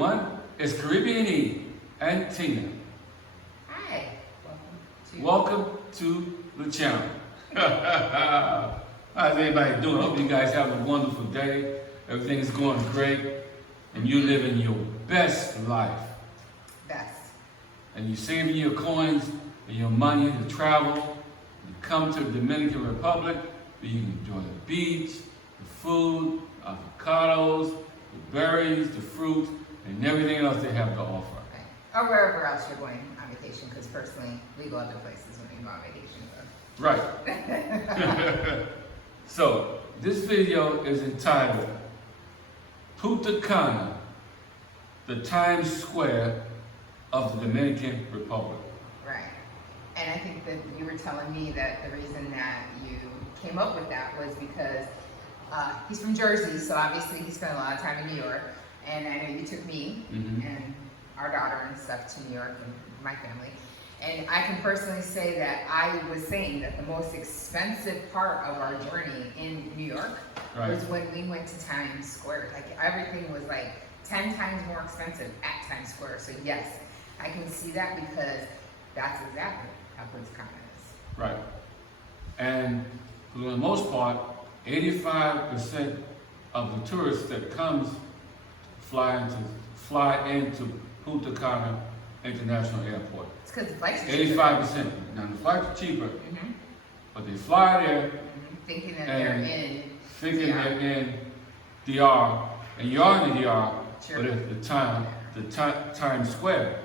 everyone. It's Caribbean E and Tina. Hi. Welcome to the channel. How's everybody doing? Hope you guys have a wonderful day. Everything is going great. And you're living your best life. Best. And you're saving your coins and your money to travel. You come to the Dominican Republic where you can enjoy the beach, the food, avocados, the berries, the fruit, and everything else they have to offer. Right. Or wherever else you're going on vacation, because personally, we go other places when we go on vacation. Right. So, this video is entitled Punta Cana, the Times Square of the Dominican Republic. Right. And I think that you were telling me that the reason that you came up with that was because he's from Jersey, so obviously he spent a lot of time in New York. And I know you took me and our daughter and stuff to New York and my family. And I can personally say that I was saying that the most expensive part of our journey in New York was when we went to Times Square. Like everything was like 10 times more expensive at Times Square. So yes, I can see that because that's exactly how Punta Cana is. Right. And for the most part, 85% of the tourists that fly into Punta Cana International Airport. It's because the flights are 85%. Now the flights are cheaper, but they fly there thinking that they're in DR, and you are in the DR, Sure. but it's the Times Square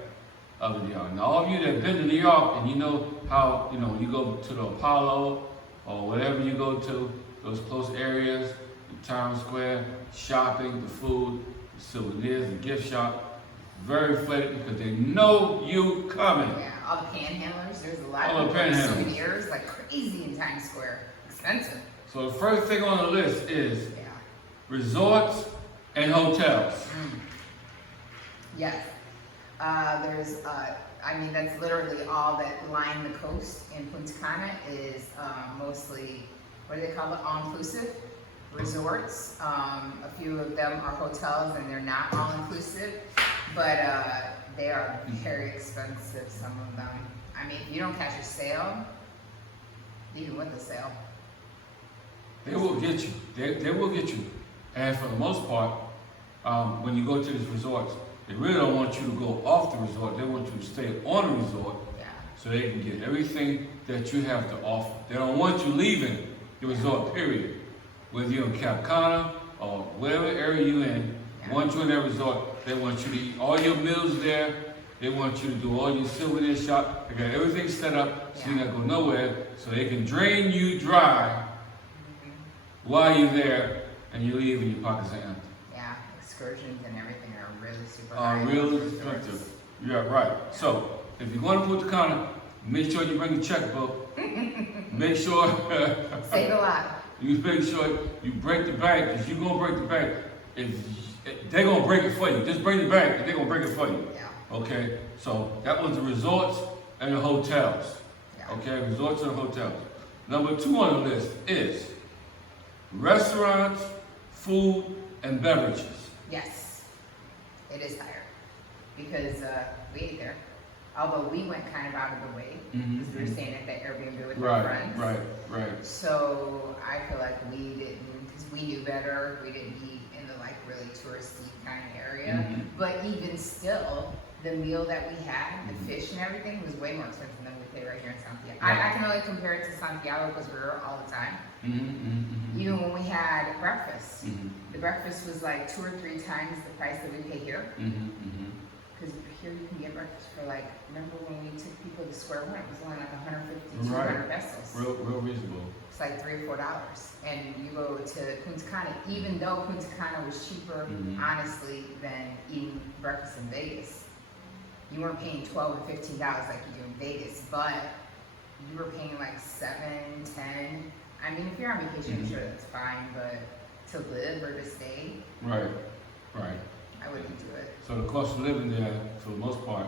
of the DR. Now all of you that have been to New York and you know how you go to the Apollo or whatever you go to, those close areas, the Times Square, shopping, the food, the souvenirs, the gift shop. Very flattered because they know you coming. Yeah, all the panhandlers. There's a lot All of the panhandlers. souvenirs like crazy in Times Square. Expensive. So the first thing on the list is resorts and hotels. Yes. I mean, that's literally all that line the coast in Punta Cana is mostly, what do they call it, all-inclusive resorts. A few of them are hotels and they're not all-inclusive, but they are very expensive, some of them. I mean, if you don't catch a sale, even with a sale, They will get you. They will get you. And for the most part, when you go to these resorts, they really don't want you to go off the resort. They want you to stay on the resort so they can get everything that you have to offer. They don't want you leaving the resort, period. Whether you're in Cap Cana or whatever area you're in, once you're in that resort, they want you to eat all your meals there. They want you to do all your souvenir shop. They got everything set up so you're not go nowhere, so they can drain you dry while you're there and you leave and your pockets are empty. Yeah, excursions and everything are really super high. Really expensive. Yeah, right. So if you're going to Punta Cana, make sure you bring a checkbook. Make sure Save a lot. you make sure you break the bank, because you're gonna break the bank. They're gonna break it for you. Just bring the bank and they're gonna break it for you. Yeah. Okay? So that was the resorts and the hotels. Yeah. Okay, resorts and hotels. Number 2 on the list is restaurants, food, and beverages. Yes, it is higher because we ate there. Although we went kind of out of the way because we were staying at that Airbnb with our friends. Right. So I feel like we didn't, because we knew better. We didn't eat in the like really touristy kind of area. But even still, the meal that we had, the fish and everything, was way more expensive than we pay right here in Santiago. I can only compare it to Santiago because we were all the time. Even when we had breakfast, the breakfast was like 2 or 3 times the price that we pay here. Because here you can get breakfast for like, remember when we took people to Square One, it was only like 150, 200 pesos. Real reasonable. It's like $3 or $4. And you go to Punta Cana, even though Punta Cana was cheaper, honestly, than eating breakfast in Vegas. You weren't paying $12 or $15 like you do in Vegas, but you were paying like $7, $10. I mean, if you're on vacation, I'm sure that's fine, but to live or to stay, Right. I wouldn't do it. So the cost of living there, for the most part,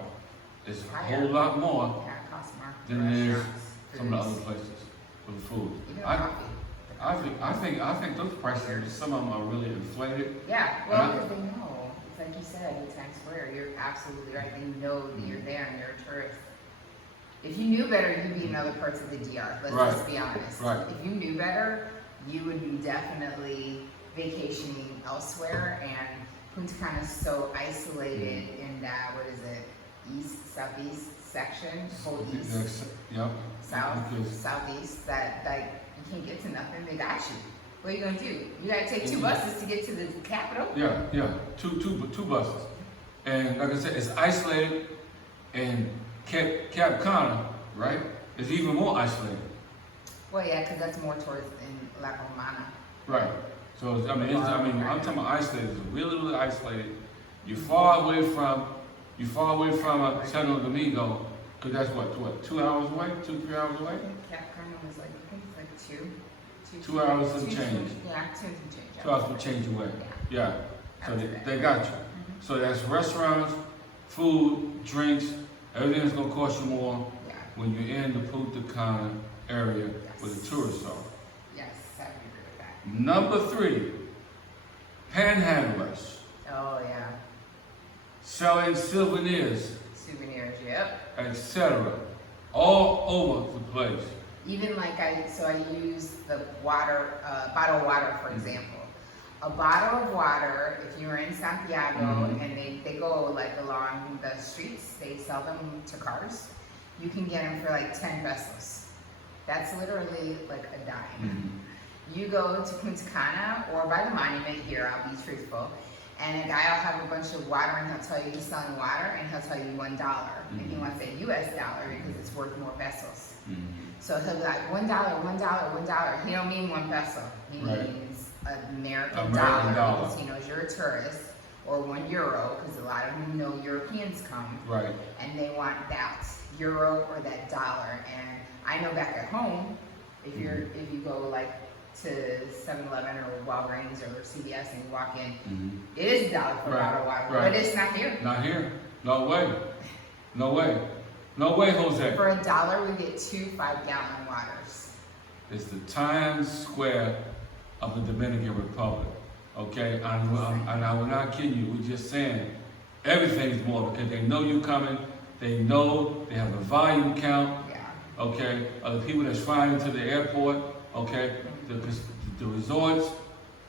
is a whole lot more Yeah, it costs more. than it is Restaurants, some of the foods, other places for the food. even coffee. I think those prices, some of them are really inflated. Yeah, well, because they know. It's like you said in Times Square, you're absolutely right. They know that you're there and you're a tourist. If you knew better, you'd be in other parts of the DR. Let's Right. just be honest. Right. If you knew better, you would be definitely vacationing elsewhere. And Punta Cana is so isolated in that, what is it, southeast section, whole east, Yep. south, Because- southeast, that like you can't get to nothing. They got you. What are you gonna do? You gotta take 2 buses to get to the capital. Yeah. Two buses. And like I said, it's isolated, and Cap Cana, right, is even more isolated. Well, yeah, because that's more towards in La Romana. Right. So I'm talking about isolated. It's really isolated. You're far away from Santo Domingo, because that's what 2 hours away, 2-3 hours away. I think Cap Cana was like, I think it's like 2. 2 hours and change. Yeah, 2 and change. 2 hours will change away. Yeah. Yeah. So they got you. So that's restaurants, food, drinks, everything's gonna cost you more Yeah. when you're in the Punta Cana area where the tourists are. Yes, I would agree with that. Number 3, panhandlers Oh yeah, selling souvenirs, souvenirs. Yep. etc., all over the place. Even like I use the water, bottled water for example. A bottle of water, if you're in Santiago and they go like along the streets, they sell them to cars. You can get them for like 10 pesos. That's literally like a dime. You go to Punta Cana or by the monument here, I'll be truthful, and a guy will have a bunch of water and he'll tell you he's selling water and he'll tell you $1. And he wants a US dollar because it's worth more pesos. So he'll be like, $1, $1. He don't mean 1 peso. He means American dollar because he knows you're a tourist, or €1 because a lot of them know Europeans come. Right. And they want that euro or that dollar. And I know back at home, if you go like to 7-Eleven or Walgreens or CVS and you walk in, it is $1 for a bottle of water, but it's not here. Not here. No way. No way. No way, Jose. For $1, we get 2 5-gallon waters. It's the Times Square of the Dominican Republic. Okay? And I will not kid you. We're just saying everything's more because they know you coming. They know they have a volume count. Yeah. Okay? Of the people that's flying into the airport. Okay? The resorts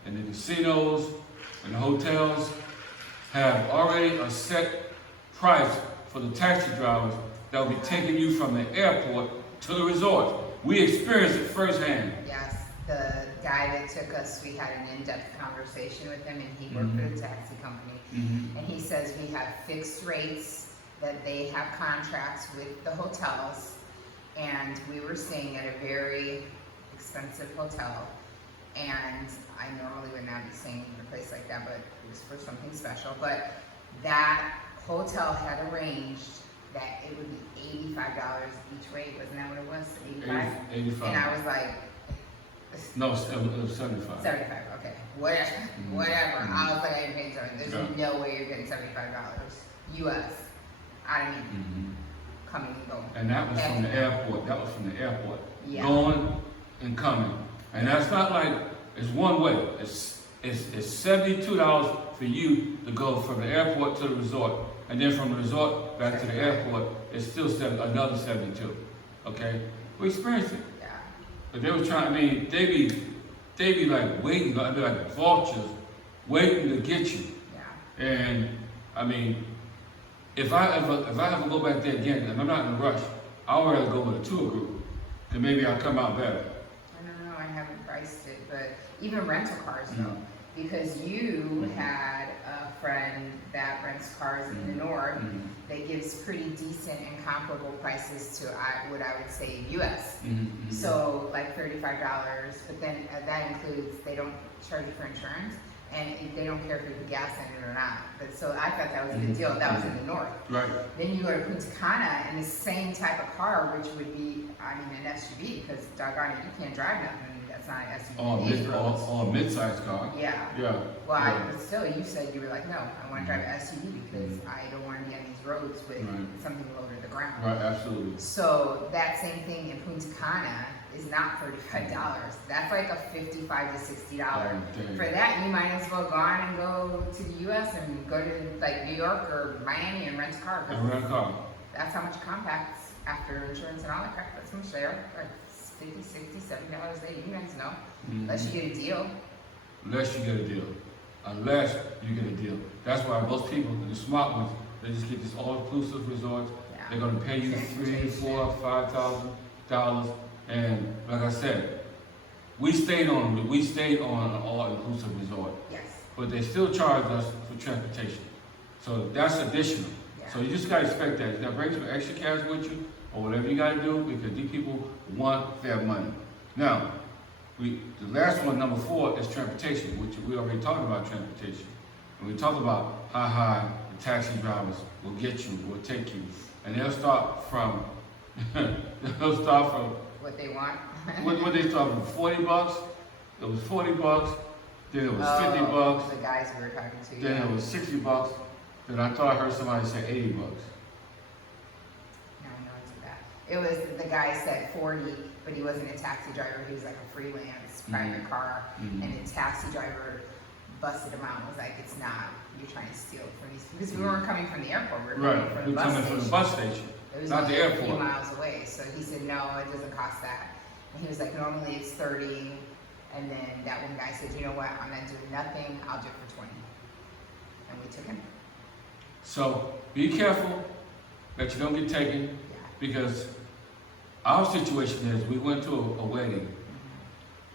and the casinos and the hotels have already a set price for the taxi drivers that will be taking you from the airport to the resort. We experienced it firsthand. Yes, the guy that took us, we had an in-depth conversation with him, and he worked for the taxi company. And he says we have fixed rates, that they have contracts with the hotels, and we were staying at a very expensive hotel. And I normally would not be staying in a place like that, but it was for something special. But that hotel had arranged that it would be $85 each way. Wasn't that what it was? 85? And I was like, no, it was 75. 75, okay. Whatever. I was like, I didn't pay attention. There's no way you're getting $75 US. I mean, coming and going. And that was from the airport. That was from the airport. Yeah. Going and coming. And that's not like, it's one way. It's $72 for you to go from the airport to the resort. And then from the resort back to the airport, it's still another 72. Okay? We experienced it. Yeah. But they were trying, they be like waiting, I'd be like vultures waiting to get you. Yeah. And I mean, if I ever go back there again, and I'm not in a rush, I'll rather go with a tour group. Then maybe I'll come out better. I don't know, I haven't priced it, but even rental cars though. Because you had a friend that rents cars in the north that gives pretty decent and comparable prices to what I would say US. So like $35, but then that includes, they don't charge you for insurance, and they don't care if you put gas in it or not. But so I thought that was a good deal. That was in the north. Right. Then you go to Punta Cana and the same type of car, which would be, an SUV, because doggone it, you can't drive nothing that's not an SUV. Or a mid-sized car. Yeah. Yeah. Well, but still, you said you were like, no, I want to drive an SUV because I don't want to be on these roads with something low to the ground. Right, absolutely. So that same thing in Punta Cana is not $35. That's like a $55 to $60. Okay. For that, you might as well go on and go to the U.S. and go to like New York or Miami and rent a car. And rent a car. That's how much compacts after insurance and all that crap. That's how much they are. Like $50, $60, $70 a day. You guys know. Unless you get a deal. Unless you get a deal. Unless you get a deal. That's why most people, the smart ones, they just get this all-inclusive resorts. Yeah. They're gonna pay you $3,000, $4,000, $5,000, and like I said, we stayed on an all-inclusive resort, Yes. but they still charge us for transportation. So that's additional. Yeah. So you just gotta expect that. You gotta bring some extra cash with you, or whatever you gotta do, because these people want their money. Now, the last one, number 4, is transportation, which we already talked about transportation. And we talked about how high the taxi drivers will get you, will take you. And they'll start from, What they want. what they start from, $40? It was $40, then it was $50, The guys we were talking to. then it was $60, then I thought I heard somebody say $80. No, it's that. It was, the guy said 40, but he wasn't a taxi driver. He was like a freelance private car. And the taxi driver busted him out and was like, it's not, you're trying to steal from these, because we weren't coming from the airport, we were coming from the We're bus coming station. from the bus station, It was not only the a few airport. miles away, so he said, no, it doesn't cost that. And he was like, normally it's 30, and then that one guy said, you know what, I'm not doing nothing, I'll do it for 20. And we took him. So be careful that you don't get taken, Yeah. because our situation is we went to a wedding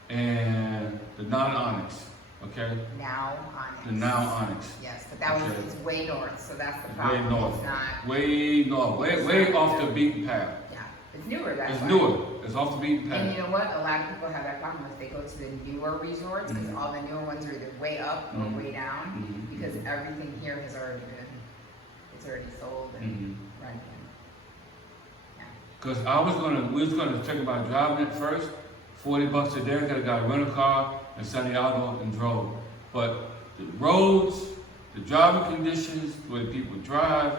and the non-Onyx, okay? Now Onyx. The now Onyx. Yes, but that was, Okay. it's way north, so that's the Way problem. north. It's not, Way north, way off the beaten path. yeah, it's newer, that's It's why. newer, it's off the beaten And path. you know what? A lot of people have that problem if they go to the newer resorts, because all the newer ones are either way up or way down, because everything here has already been, it's already sold and rented. Yeah. Because we was gonna think about driving it first, $40 a day, could got a rental car in Santiago and drove. But the roads, the driving conditions, the way people drive,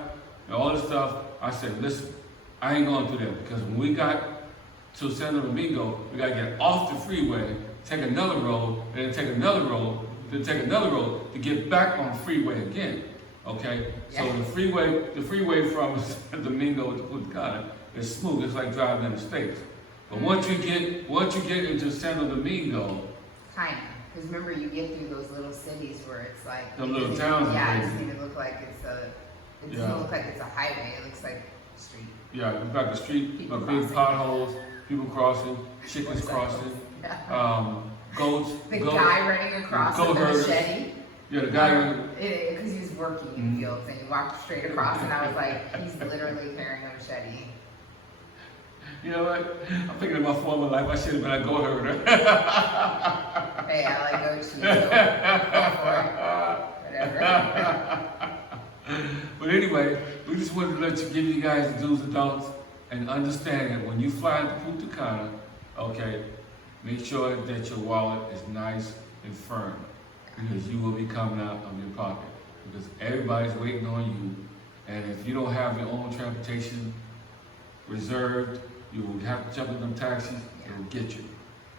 and all this stuff, I said, listen, I ain't going through that, because when we got to Santo Domingo, we gotta get off the freeway, take another road, and then take another road, then take another road to get back on the freeway again. Okay? So Yeah. the freeway from Santo Domingo to Punta Cana is smooth, it's like driving in the States. But once you get into Santo Domingo, Kinda, because remember you get through those little cities where it's like. The little towns are Yeah, it crazy. doesn't even look like it's a, it Yeah. doesn't look like it's a highway, it looks like a street. yeah, you got the street, People big crossing. potholes, people crossing, chickens crossing, goats, The goat- guy running across goat with a herders. machete. Yeah, the guy. Because he was working in the fields and he walked straight across and I was like, he's literally carrying a machete. You know what? I'm thinking of my former life. I should have been a goat herder. Hey, I like goat cheese, so go for it. Whatever. But anyway, we just wanted to give you guys the do's and don'ts and understand that when you fly into Punta Cana, okay, make sure that your wallet is nice and firm, because you will be coming out of your pocket, because everybody's waiting on you. And if you don't have your own transportation reserved, you will have to jump in them taxis, it will get you.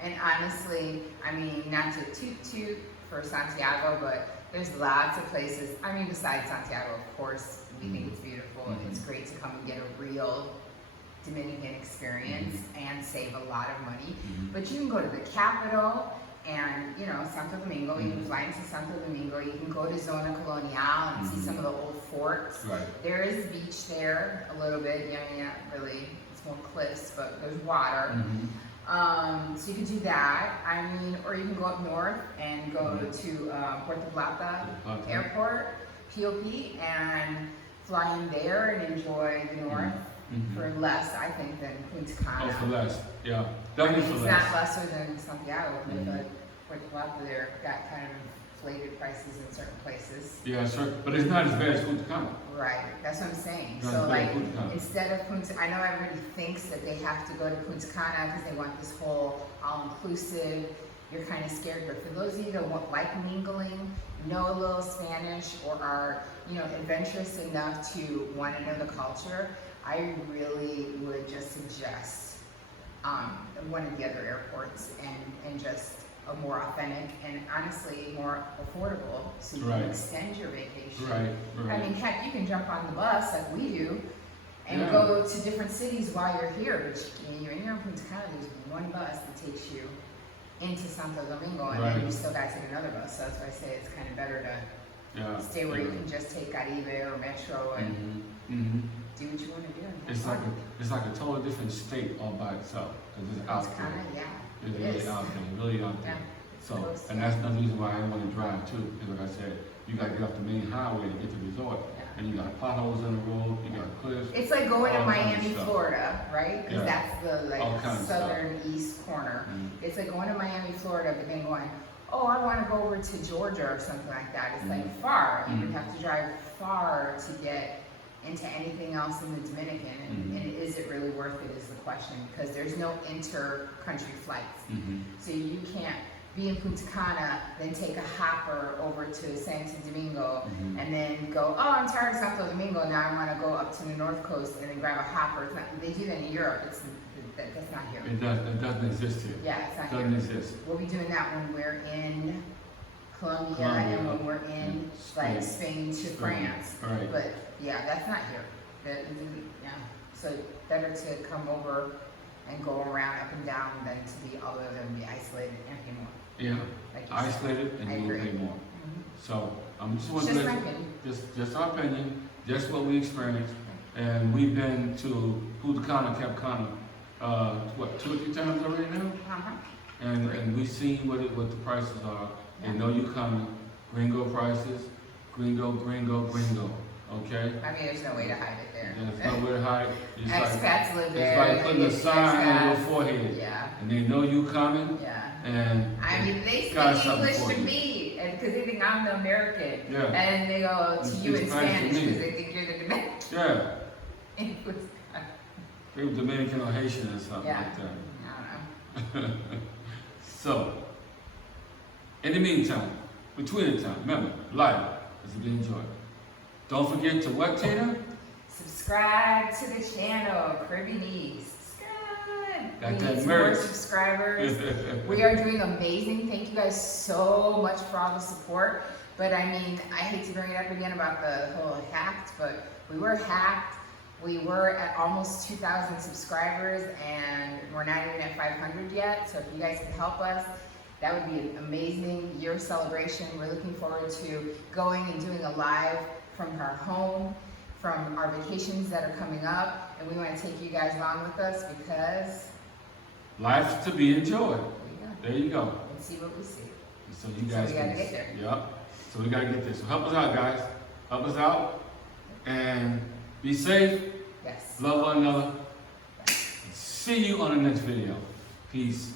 And honestly, I mean, not to toot for Santiago, but there's lots of places. I mean, besides Santiago, of course, we think it's beautiful. It's great to come and get a real Dominican experience and save a lot of money. But you can go to the capital and, you know, Santo Domingo. You can fly into Santo Domingo. You can go to Zona Colonial and see some of the old forts. Right. There is beach there a little bit. Yeah, really. It's more cliffs, but there's water. So you can do that. I mean, or you can go up north and go to Puerto Plata Airport, POP, and fly in there and enjoy the north for less, I think, than Punta Cana. Oh, for less, yeah. I mean, Definitely for it's less. not lesser than Santiago, but Puerto Plata there got kind of inflated prices in certain places. Yeah, sure. But it's not as bad as Punta Cana. Right, that's what I'm saying. Not So as bad like, as Punta Cana. instead of Punta, I know everybody thinks that they have to go to Punta Cana because they want this whole all-inclusive, you're kind of scared, but for those of you that want, like mingling, know a little Spanish, or are, you know, adventurous enough to want to know the culture, I really would just suggest one of the other airports, and just a more authentic and honestly more affordable, so you can extend your vacation. Right. I mean, heck, you can jump on the bus like we do and Yeah. go to different cities while you're here. But when you're in your Punta Cana, there's one bus that takes you into Santo Domingo, and then you still got to take another bus. So that's why I say it's kind of better to stay where you can just take Caribe or Metro and do what you want to do. It's like a totally different state all by itself, because it's out It's there. kind of, yeah. It's really out there, really out there. Yeah. So, and that's another reason why I want to drive too, because like I said, you got to get off the main highway to get to the resort. Yeah. And you got potholes in the road, you got cliffs. It's like going to all kinds of Miami, stuff. Florida, right? Because Yeah. that's the All kinds of southern east corner. It's like going to Miami, Florida, but then going, oh, I want to go over to Georgia or something like that. It's like far. You would have to drive far to get into anything else in the Dominican. And is it really worth it is the question, because there's no inter-country flights. So you can't be in Punta Cana, then take a hopper over to Santo Domingo, and then go, oh, I'm tired of Santo Domingo, now I want to go up to the North Coast and then grab a hopper. It's not, they do that in Europe. That's not here. It doesn't exist here. Yeah, it's not Doesn't here. exist. We'll be doing that when we're in Colombia and when we're in like Spain to France. Right. But yeah, that's not here. Yeah. So better to come over and go around up and down than to be other than be isolated and pay more. Yeah, Like you said. isolated and I you will agree. pay more. So I'm just It's wondering, just my opinion. just our opinion, just what we experienced, and we've been to Punta Cana, Cap Cana, what, 2 or 3 times already now, and we've seen what the prices are. They know you coming, gringo prices, gringo. Okay. I mean, there's no way to hide it there. There's nowhere to hide. Expats live there. It's like putting a sign on your Expats. forehead, Yeah. and they know you coming, Yeah. and I mean, they got speak something English for to you. me, and because they think I'm the American, Yeah. and they go to you in Speak Spanish Spanish to me. because they think you're the Dominican. Yeah, they were Dominican or Haitian or something Yeah. like that. I don't know. So, in the meantime, between the time, remember, life is to be enjoyed. Don't forget to what, Tina? Subscribe to the channel, Caribbeanese. Subscribe. Got We that need some more merch. subscribers. We are doing amazing. Thank you guys so much for all the support. But I mean, I hate to bring it up again about the whole hacked, but we were hacked. We were at almost 2,000 subscribers, and we're not even at 500 yet. So if you guys could help us, that would be an amazing year celebration. We're looking forward to going and doing a live from our home, from our vacations that are coming up, and we want to take you guys along with us because Life's to be enjoyed. There you go. and see what we see. So you guys we gotta get there. Yep. So we gotta get there. So help us out, guys. Help us out. And be safe. Yes. Love one another. See you on the next video. Peace.